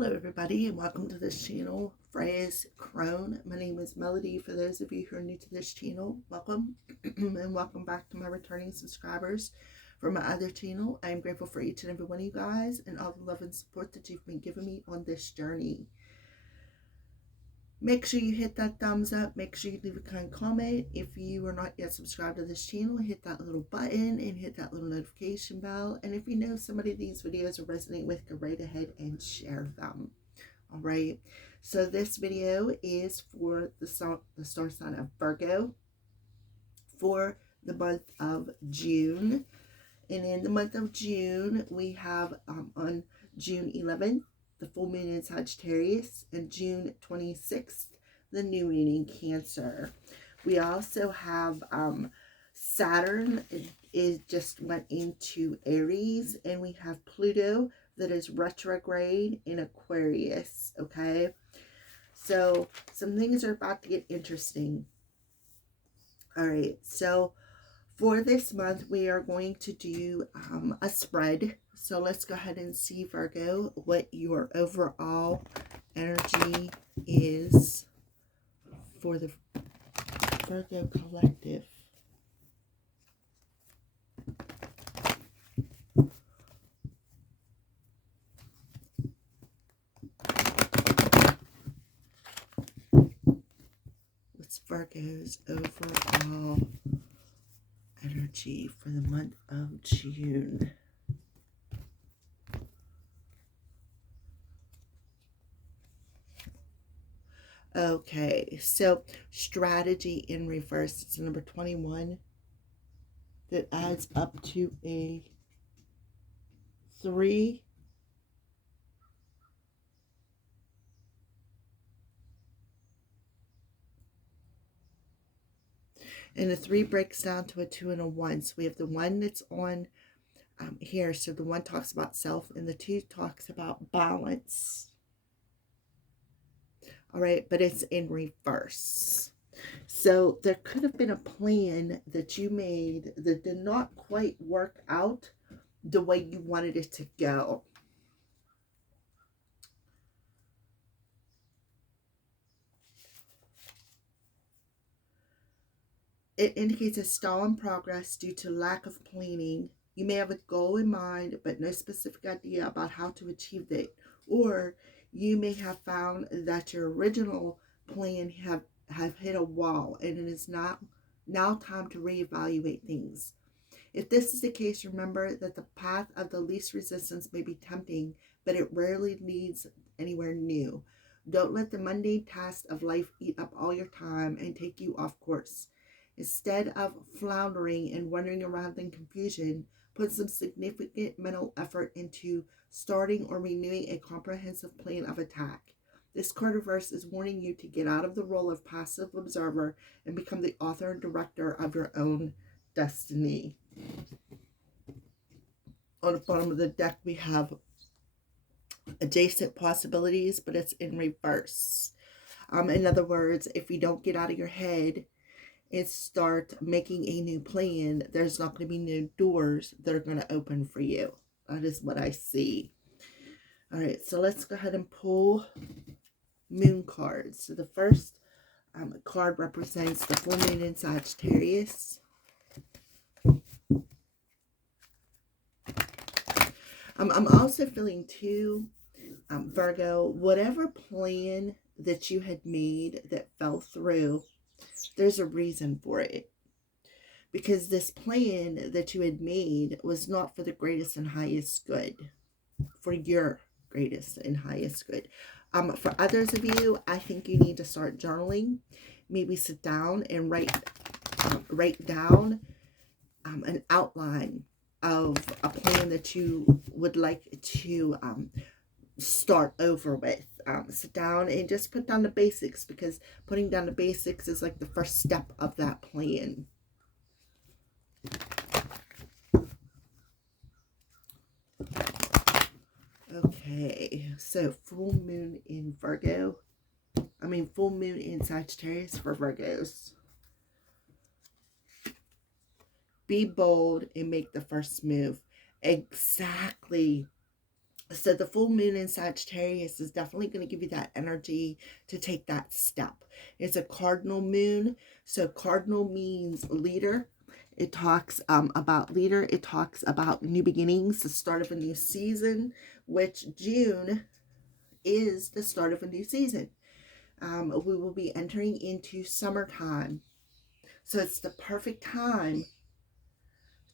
Hello everybody and welcome to this channel, Freya's Crone. My name is Melody. For those of you who are new to this channel, welcome and welcome back to my returning subscribers from my other channel. I am grateful for each and every one of you guys and all the love and support that you've been giving me on this journey. Make sure you hit that thumbs up. Make sure you leave a kind comment. If you are not yet subscribed to this channel, hit that little button and hit that little notification bell. And if you know somebody these videos are resonating with, go right ahead and share them. All right. So this video is for the star sign of Virgo for the month of June. And in the month of June, we have on June 11th, the full moon in Sagittarius, and June 26th, the new moon in Cancer. We also have Saturn, it just went into Aries, and we have Pluto that is retrograde in Aquarius, okay? So some things are about to get interesting. All right, so for this month, we are going to do a spread. So let's go ahead and see, Virgo, what your overall energy is for the Virgo collective. What's Virgo's overall energy for the month of June? Okay, so strategy in reverse. It's number 21 that adds up to a 3. And the 3 breaks down to a 2 and a 1. So we have the 1 that's on here. So the 1 talks about self and the 2 talks about balance. All right, but it's in reverse. So there could have been a plan that you made that did not quite work out the way you wanted it to go. It indicates a stall in progress due to lack of planning. You may have a goal in mind, but no specific idea about how to achieve it. Or you may have found that your original plan have hit a wall and it is now time to reevaluate things. If this is the case, remember that the path of the least resistance may be tempting, but it rarely leads anywhere new. Don't let the mundane tasks of life eat up all your time and take you off course. Instead of floundering and wandering around in confusion, put some significant mental effort into starting or renewing a comprehensive plan of attack. This card reverse is warning you to get out of the role of passive observer and become the author and director of your own destiny. On the bottom of the deck, we have adjacent possibilities, but it's in reverse. In other words, if you don't get out of your head and start making a new plan, there's not going to be new doors that are going to open for you. That is what I see. All right, so let's go ahead and pull moon cards. So the first card represents the full moon in Sagittarius. I'm also feeling too, Virgo, whatever plan that you had made that fell through, there's a reason for it. Because this plan that you had made was not for the greatest and highest good, for your greatest and highest good. For others of you, I think you need to start journaling. Maybe sit down and write down an outline of a plan that you would like to start over with. Sit down and just put down the basics, because putting down the basics is like the first step of that plan. Okay, so full moon in Virgo. Full moon in Sagittarius for Virgos. Be bold and make the first move. Exactly. So the full moon in Sagittarius is definitely going to give you that energy to take that step. It's a cardinal moon. So cardinal means leader. It talks about leader. It talks about new beginnings, the start of a new season, which June is the start of a new season. We will be entering into summertime. So it's the perfect time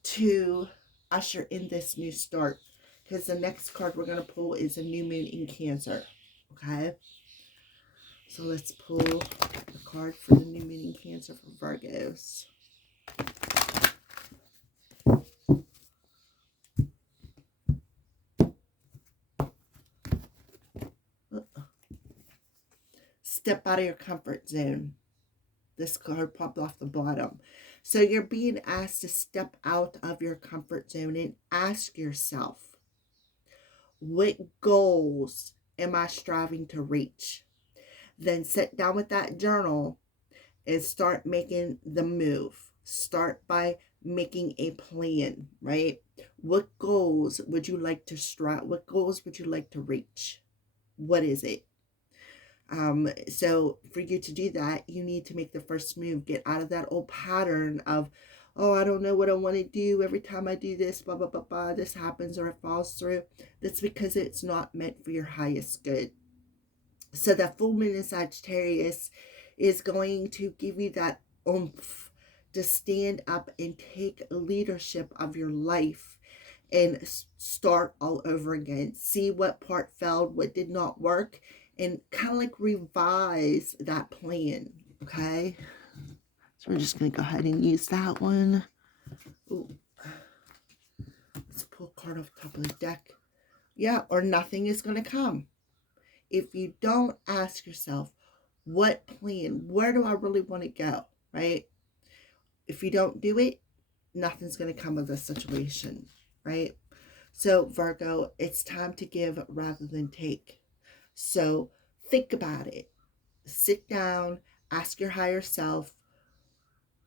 to usher in this new start, because the next card we're going to pull is a new moon in Cancer. Okay, so let's pull the card for the new moon in Cancer for Virgos. Step out of your comfort zone. This card popped off the bottom. So you're being asked to step out of your comfort zone and ask yourself, what goals am I striving to reach? Then sit down with that journal and start making the move. Start by making a plan, right? What goals would you like to strive? What goals would you like to reach? What is it? So for you to do that, you need to make the first move. Get out of that old pattern of, oh, I don't know what I want to do. Every time I do this, blah, blah, blah, blah, this happens or it falls through. That's because it's not meant for your highest good. So that full moon in Sagittarius is going to give you that oomph to stand up and take leadership of your life and start all over again. See what part failed, what did not work, and kind of like revise that plan. Okay, so we're just going to go ahead and use that one. Ooh. Let's pull a card off the top of the deck. Yeah, or nothing is going to come. If you don't ask yourself, what plan, where do I really want to go, right? If you don't do it, nothing's going to come of the situation, right? So Virgo, it's time to give rather than take. So think about it. Sit down, ask your higher self,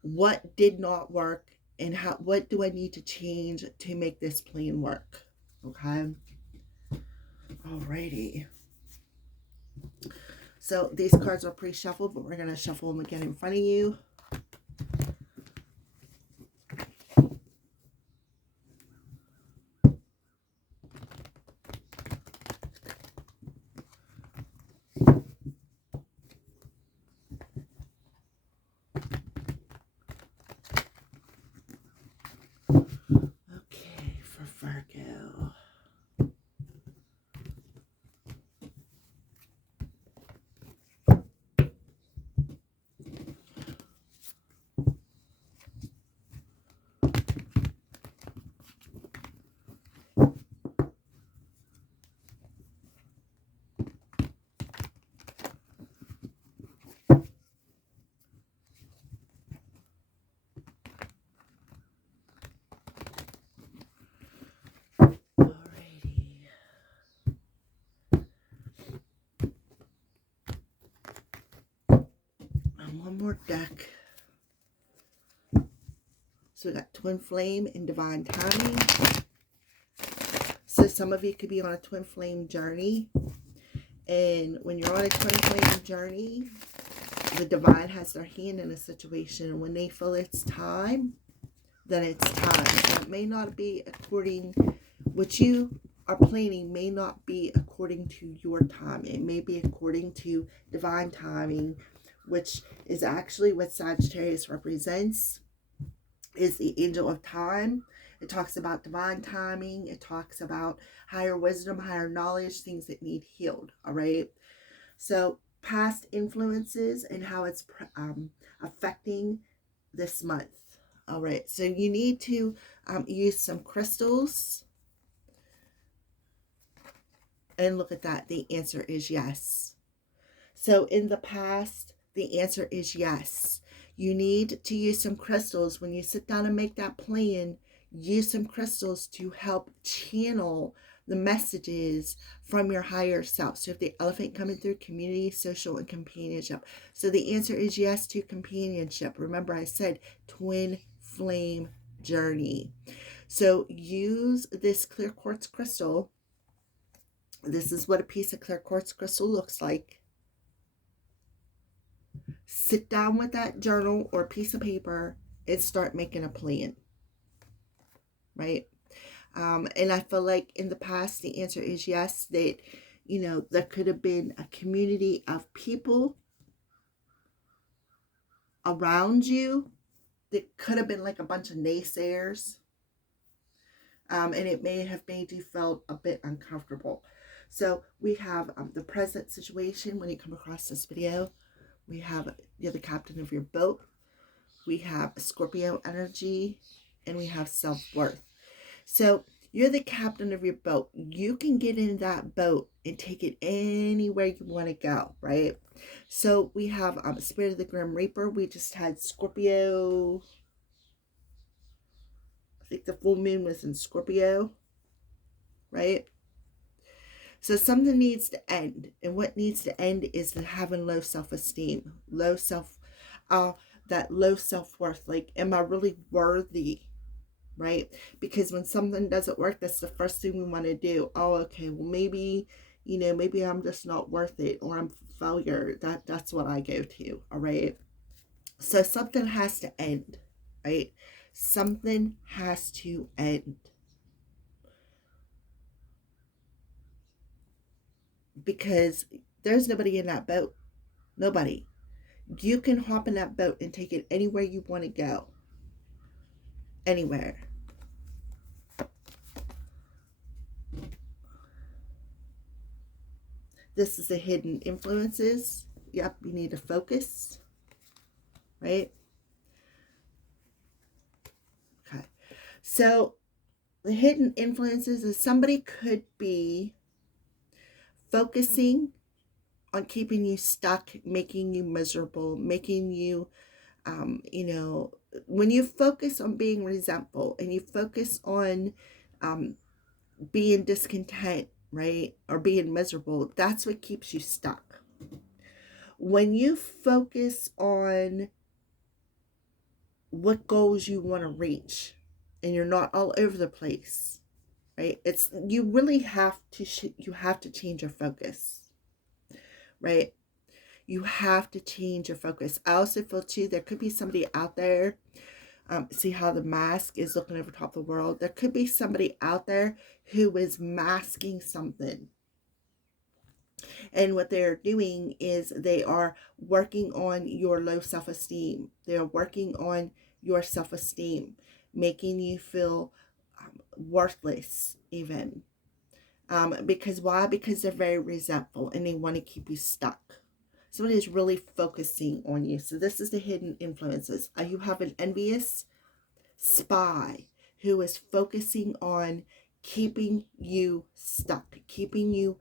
what did not work and what do I need to change to make this plan work? Okay. Alrighty. So these cards are pre-shuffled, but we're going to shuffle them again in front of you. Okay, for Virgo. One more deck. So we got Twin Flame and Divine Timing. So some of you could be on a Twin Flame journey. And when you're on a Twin Flame journey, the Divine has their hand in a situation. And when they feel it's time, then it's time. So it may not be according, what you are planning may not be according to your time. It may be according to divine timing, which is actually what Sagittarius represents, is the angel of time. It talks about divine timing. It talks about higher wisdom, higher knowledge, things that need healed, all right? So past influences and how it's affecting this month. All right, so you need to use some crystals. And look at that. The answer is yes. So in the past, the answer is yes. You need to use some crystals. When you sit down and make that plan, use some crystals to help channel the messages from your higher self. So if the elephant coming through, community, social, and companionship. So the answer is yes to companionship. Remember I said twin flame journey. So use this clear quartz crystal This is what a piece of clear quartz crystal looks like. Sit down with that journal or piece of paper and start making a plan, right? And I feel like in the past, the answer is yes, that, there could have been a community of people around you that could have been like a bunch of naysayers. And it may have made you feel a bit uncomfortable. So we have the present situation when you come across this video. We have you're the captain of your boat. We have Scorpio energy, and we have self-worth. So you're the captain of your boat. You can get in that boat and take it anywhere you want to go, right? So we have Spirit of the Grim Reaper. We just had Scorpio. I think the full moon was in Scorpio, right? So something needs to end. And what needs to end is the having low self-esteem, that low self-worth. Like, am I really worthy? Right? Because when something doesn't work, that's the first thing we want to do. Oh, okay, well, maybe, maybe I'm just not worth it, or I'm a failure. That's what I go to. All right. So something has to end, right? Something has to end. Because there's nobody in that boat. Nobody. You can hop in that boat and take it anywhere you want to go. Anywhere. This is the hidden influences. Yep, you need to focus. Right? Okay. So the hidden influences is somebody could be focusing on keeping you stuck, making you miserable, making you, when you focus on being resentful and you focus on being discontent, right, or being miserable, that's what keeps you stuck. When you focus on what goals you want to reach and you're not all over the place, right, it's you really have to you have to change your focus, right? You have to change your focus. I also feel too there could be somebody out there, see how the mask is looking over top of the world. There could be somebody out there who is masking something. And what they're doing is they are working on your low self-esteem. They're working on your self-esteem, making you feel worthless even. Because why? Because they're very resentful and they want to keep you stuck. Somebody is really focusing on you. So this is the hidden influences. You have an envious spy who is focusing on keeping you stuck, keeping you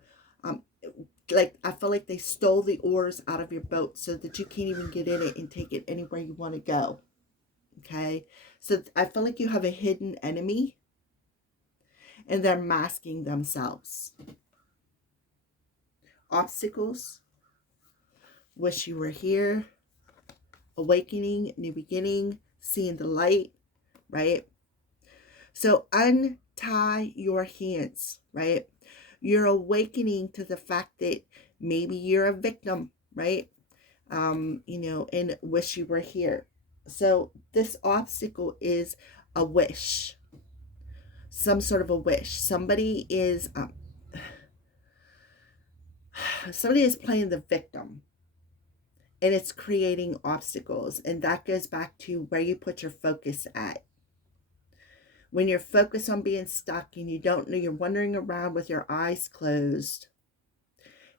like, I feel like they stole the oars out of your boat so that you can't even get in it and take it anywhere you want to go. Okay, so I feel like you have a hidden enemy and they're masking themselves. Obstacles, wish you were here, awakening, new beginning, seeing the light, right? So untie your hands, right? You're awakening to the fact that maybe you're a victim, right? And wish you were here. So this obstacle is a wish, some sort of a wish. Somebody is playing the victim, and it's creating obstacles. And that goes back to where you put your focus at. When you're focused on being stuck and you don't know, you're wandering around with your eyes closed,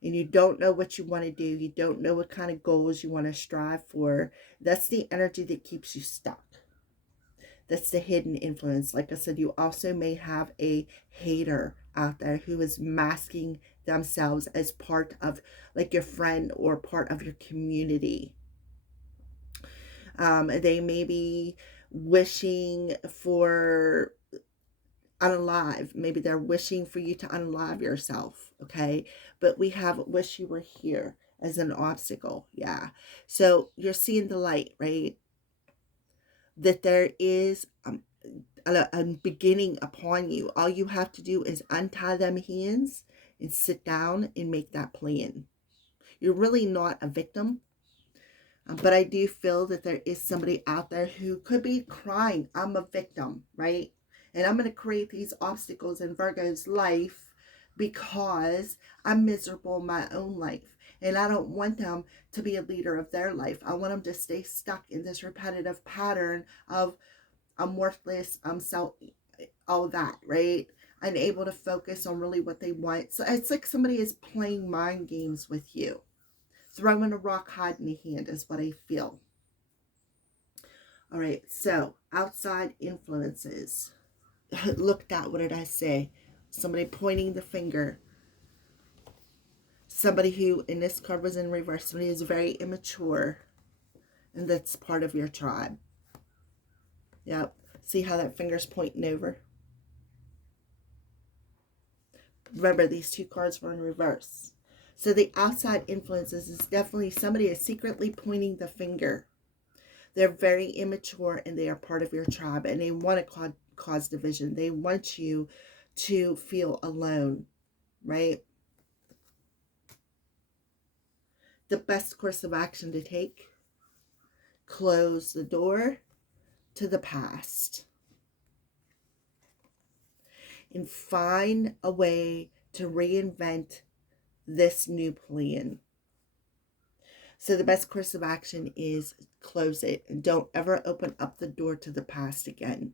and you don't know what you want to do, you don't know what kind of goals you want to strive for, that's the energy that keeps you stuck. That's the hidden influence. Like I said, you also may have a hater out there who is masking themselves as part of, like, your friend or part of your community. They may be wishing for unalive. Maybe they're wishing for you to unalive yourself, okay? But we have wish you were here as an obstacle, yeah. So you're seeing the light, right? That there is a beginning upon you. All you have to do is untie them hands and sit down and make that plan. You're really not a victim. But I do feel that there is somebody out there who could be crying, I'm a victim, right? And I'm going to create these obstacles in Virgo's life because I'm miserable in my own life. And I don't want them to be a leader of their life. I want them to stay stuck in this repetitive pattern of I'm worthless, I'm all that, right? Unable to focus on really what they want. So it's like somebody is playing mind games with you. Throwing a rock hide in the hand is what I feel. All right, so outside influences. Looked at, what did I say? Somebody pointing the finger. Somebody who, in this card was in reverse, somebody is very immature. And that's part of your tribe. Yep. See how that finger's pointing over? Remember, these two cards were in reverse. So the outside influences is definitely somebody is secretly pointing the finger. They're very immature and they are part of your tribe and they want to cause division. They want you to feel alone, right? The best course of action to take: close the door to the past and find a way to reinvent this new plan. So the best course of action is close it and don't ever open up the door to the past again.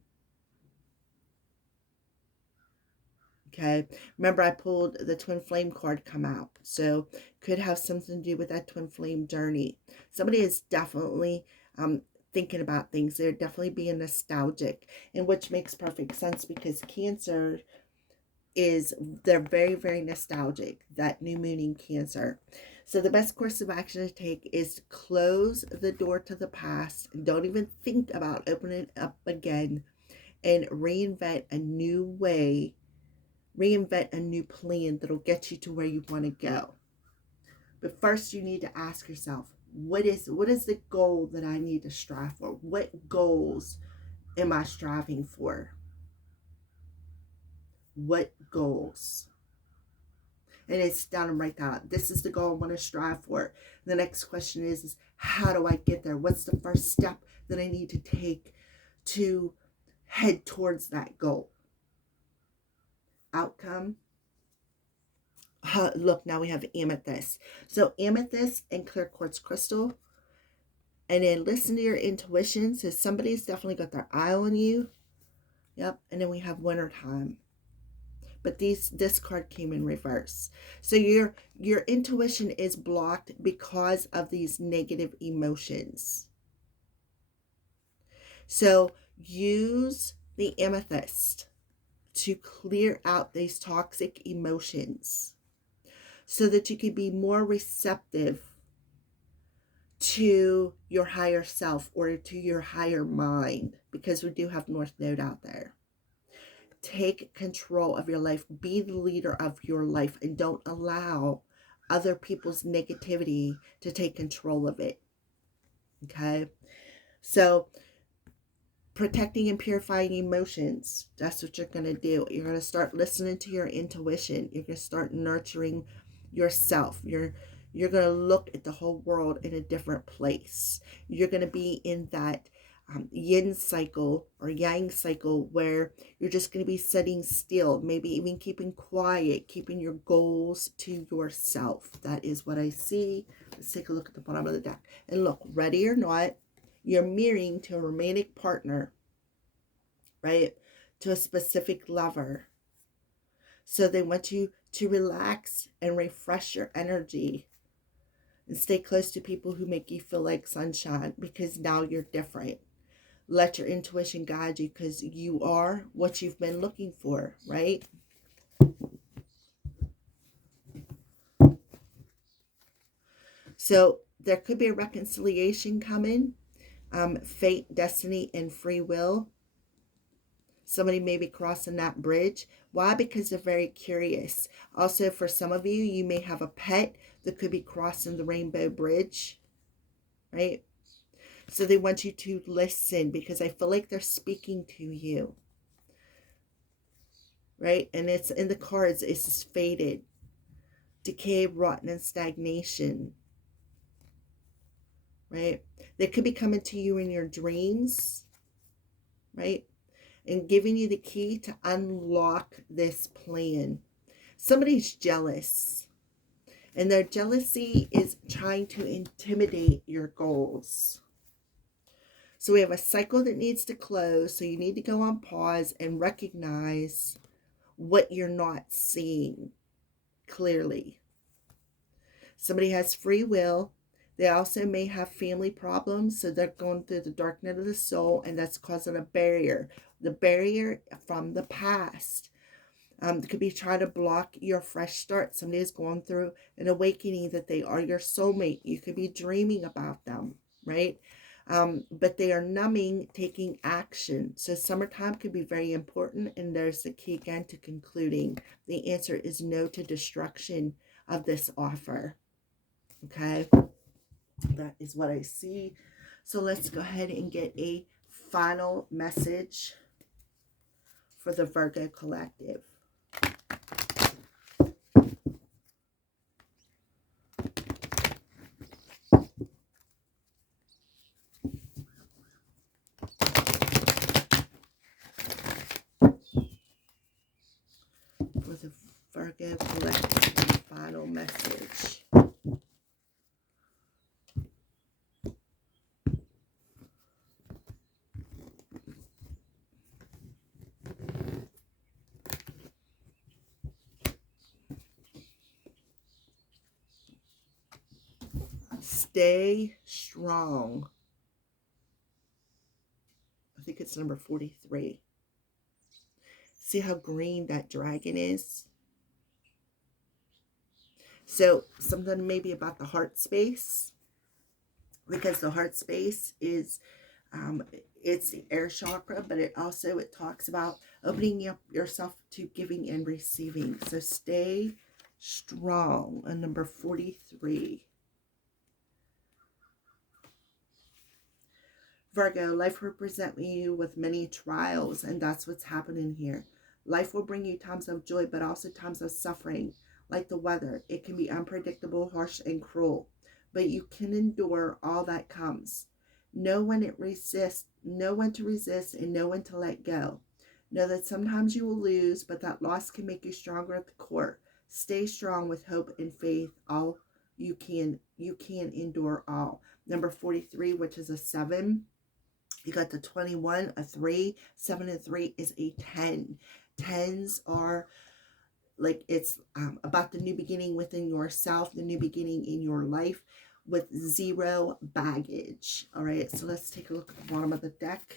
Okay, remember I pulled the twin flame card come out, so could have something to do with that twin flame journey. Somebody is definitely thinking about things. They're definitely being nostalgic, and which makes perfect sense because Cancer is, they're very, very nostalgic, that new moon in Cancer. So the best course of action to take is to close the door to the past. Don't even think about opening it up again and reinvent a new way, reinvent a new plan that'll get you to where you want to go. But first you need to ask yourself, what is the goal that I need to strive for? What goals am I striving for? What goals? And it's down and write that out. This is the goal I want to strive for. The next question is how do I get there? What's the first step that I need to take to head towards that goal? Outcome. Look, now we have amethyst. So amethyst and clear quartz crystal. And then listen to your intuition. So somebody's definitely got their eye on you. Yep. And then we have winter time. But this card came in reverse. So your intuition is blocked because of these negative emotions. So use the amethyst to clear out these toxic emotions so that you can be more receptive to your higher self or to your higher mind, because we do have North Node out there. Take control of your life. Be the leader of your life and don't allow other people's negativity to take control of it. Okay? So protecting and purifying emotions, that's what you're going to do. You're going to start listening to your intuition. You're going to start nurturing yourself. You're going to look at the whole world in a different place. You're going to be in that yin cycle or yang cycle where you're just going to be sitting still, maybe even keeping quiet, keeping your goals to yourself. That is what I see. Let's take a look at the bottom of the deck. And look, ready or not, you're mirroring to a romantic partner, right? To a specific lover. So they want you to relax and refresh your energy and stay close to people who make you feel like sunshine, because now you're different. Let your intuition guide you because you are what you've been looking for, right? So there could be a reconciliation coming. Fate, destiny, and free will. Somebody may be crossing that bridge. Why? Because they're very curious. Also, for some of you, you may have a pet that could be crossing the rainbow bridge, right? So they want you to listen because I feel like they're speaking to you, right? And it's in the cards, it's just faded. decay, rotten, and stagnation, right? They could be coming to you in your dreams, right? And giving you the key to unlock this plan. Somebody's jealous, and their jealousy is trying to intimidate your goals. So we have a cycle that needs to close. So you need to go on pause and recognize what you're not seeing clearly. Somebody has free will. They also may have family problems. So they're going through the dark night of the soul, and that's causing a barrier. The barrier from the past. It could be trying to block your fresh start. Somebody is going through an awakening that they are your soulmate. You could be dreaming about them, right? But they are numbing, taking action. So summertime could be very important. And there's the key again to concluding. The answer is no to destruction of this offer. Okay, that is what I see. So let's go ahead and get a final message for the Virgo collective. For the Virgo collective, final message. Stay strong. I think it's number 43. See how green that dragon is? So something maybe about the heart space, because the heart space is, it's the air chakra, but it talks about opening up yourself to giving and receiving. So stay strong on number 43. Virgo, life will present you with many trials, and that's what's happening here. Life will bring you times of joy, but also times of suffering. Like the weather, it can be unpredictable, harsh, and cruel, but you can endure all that comes. Know when to resist, and know when to let go. Know that sometimes you will lose, but that loss can make you stronger at the core. Stay strong with hope and faith. All you can endure all. Number 43, which is a 7. You got the 21, a 3, 7 and 3 is a 10. 10s are like, it's about the new beginning within yourself, the new beginning in your life with 0 baggage. All right, so let's take a look at the bottom of the deck.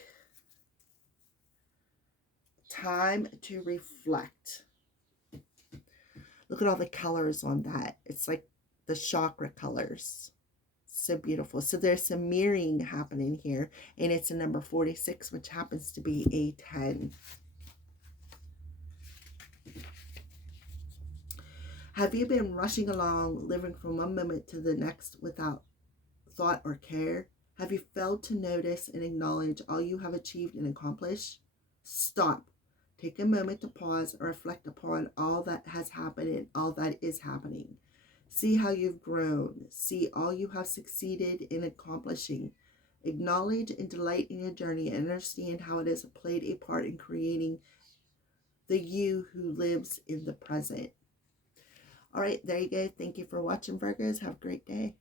Time to reflect. Look at all the colors on that. It's like the chakra colors. So beautiful. So there's some mirroring happening here, and it's a number 46, which happens to be a 10. Have you been rushing along, living from one moment to the next without thought or care? Have you failed to notice and acknowledge all you have achieved and accomplished? Stop. Take a moment to pause and reflect upon all that has happened and all that is happening. See how you've grown. See all you have succeeded in accomplishing. Acknowledge and delight in your journey and understand how it has played a part in creating the you who lives in the present. All right, there you go. Thank you for watching, Virgos. Have a great day.